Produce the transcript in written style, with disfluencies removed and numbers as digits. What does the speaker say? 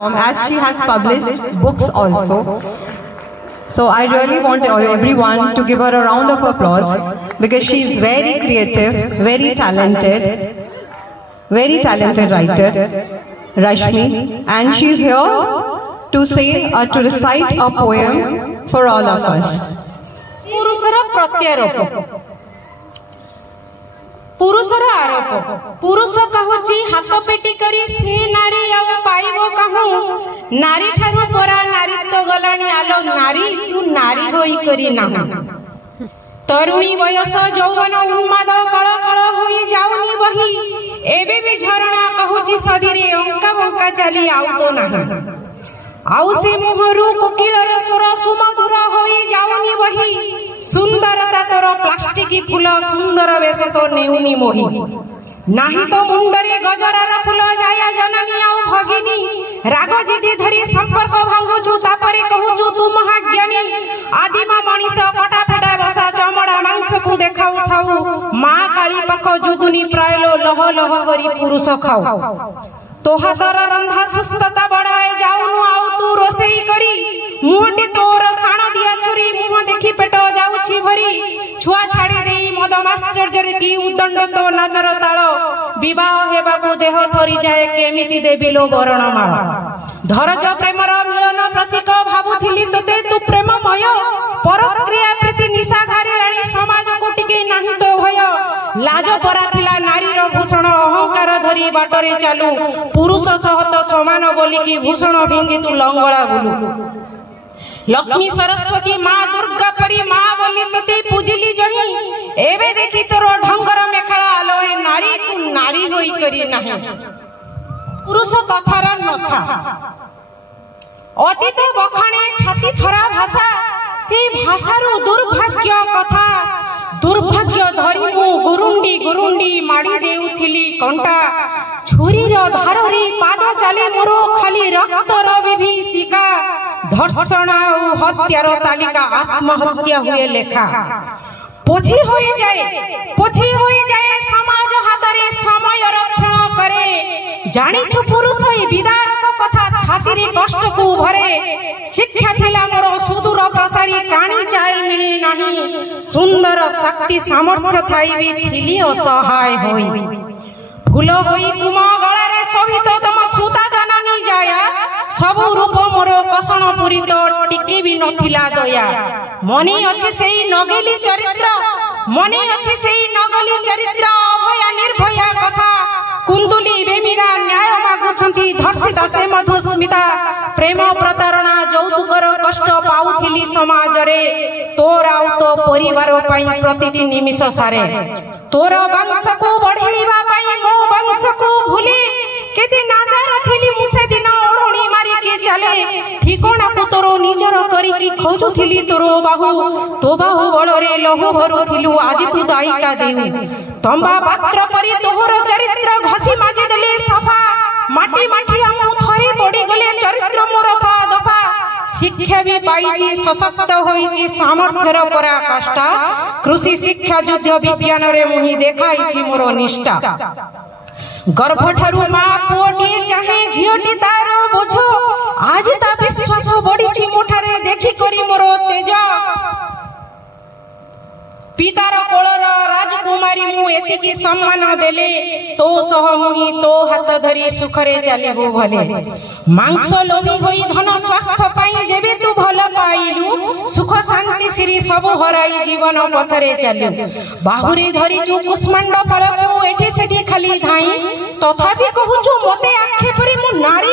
as she has published books also. So I really want everyone to give her a round of applause because she is very creative, very talented writer, Rashmi, and she is here to say to recite a poem for all of us. पुरुषर आरोप पुरुष कहूची हाथ पेटी करी से नारी आउ पाइबो कहूं नारी ठारू परा नारीत्व गलानी आलो नारी तू नारी होई करी ना तरुणी वयस यौवन उन्माद कळ कळ होई जाउनी बही एबे भी झरणा कहूची सदीरे अंका बंका चली आउ तो ना आउ से मुहरु कोकिलर स्वर सुमधुर होई जाउनी बही सुंदरता तोर प्लास्टिक फूल सुंदर वेश तो नेउनी मोही नाही तो मुंडरे गजरार फूल जाया जननी आउ भगिनी राग जिदी धरी संपर्क भांगुछु तापरे कहूछु तू महाज्ञानी आदिम मनीष कटा फेटा बसा चमड़ा मांस को देखाउ थाउ मां काली पाख जुगुनी प्रायलो लह लह करी पुरुष खाउ तो हातर रंधा सुस्तता बढ़ाए जाउनु आउ तू रोसेई करी मुहटी तोर साण दिया चुरी मुह देखी पेट जाउछि भरी छुआ छाड़ी देई मद माश्चर्य की उदंड तो नजर ताळ विवाह हेबाकू देह थरी जाए केमिति देबिलो बरणमाळ धरज प्रेमर मिलन प्रतीक भाबुथिली तते तू प्रेममय परक्रिया प्रीति निशा घारिलाणी समाज को टिके नाही तो भय लाज परा थिला नारीर भूषण अहंकार धरी बाटरे चालू पुरुष सहत समान बोली की भूषण भिंगी तू लंगड़ा बुलू लक्ष्मी सरस्वती माँ दुर्गा परी माँ बोली तते पूजिली जही एबे देखी तोर ढंगर मेखला आलोए नारी तू नारी होई करी नाही पुरुष कथार नथा अतीत बखाणे छाती थरा भाषा से भाषारू दुर्भाग्य कथा दुर्भाग्य धरी मु गुरुंडी गुरुंडी माड़ी देउथिली कंटा छुरीर धाररी पाद चाले मोर खाली रक्तर विभीषिका धर्षण और हत्यार तालिका आत्महत्या हुए लेखा पोछी होई जाए समाज हातरे समय रक्षण करे जानिछु पुरुष ए विदारक कथा छातीरे कष्ट को भरे शिक्षा थिला मोर सुदूर प्रसारी काणी चाय मिली नाही सुंदर शक्ति सामर्थ्य थाई भी थिली असहाय होई फूल होई तुम गलारे सहित तुम सुता जननी जाया सब रूप मोर कसण पुरी तो टिके भी नथिला दया मने अछि सेई नगेली चरित्र अभया निर्भया कथा कुंदुली बेमिरा न्याय मागुछंती धर्षित से मधुस्मिता प्रेम प्रतारणा यौतुकर कष्ट पाउथिली समाज रे तोर आउ तो परिवार पई प्रतिटी निमिष सारे तोर वंश को बढ़ेइबा पई मो वंश को भूली केते नाचार थिली मुसे दिन ओढणी मारी के चले ठिकोना को तोरो निजर करी की खोजुथिली तोरो बाहु तो बाहु बळरे लहु भरुथिलु आज तू दायिका देउ तंबा पात्र परी तोहर चरित्र घसी माजी देले सफा माटी माटी हम थरी पड़ी गले चरित्र मोर दफा शिक्षा भी पाइची सशक्त होईची सामर्थ्यर पराकाष्ठा कृषि शिक्षा युद्ध विज्ञान रे मुही देखाइची मोर निष्ठा गर्भ ठारू मां पुओटी चाहे झियोटी तार बोझ आज ता विश्वास बढीची मोठारे देखि करी मोर तेज पितार कोलर राजकुमारी मु एतिकी सम्मान देले तो सह मुही तो हाथ धरी सुखरे चालिबो भले मांस लोभी होई धन स्वार्थ पाई जेबे तू भल पाइलु सुख शांति श्री सब हराई जीवन पथरे चालु बाहुरी धरी जो कुष्मांड फल को एठी सेठी खाली धाई तथापि कहूछु मोते आखे परी मु नारी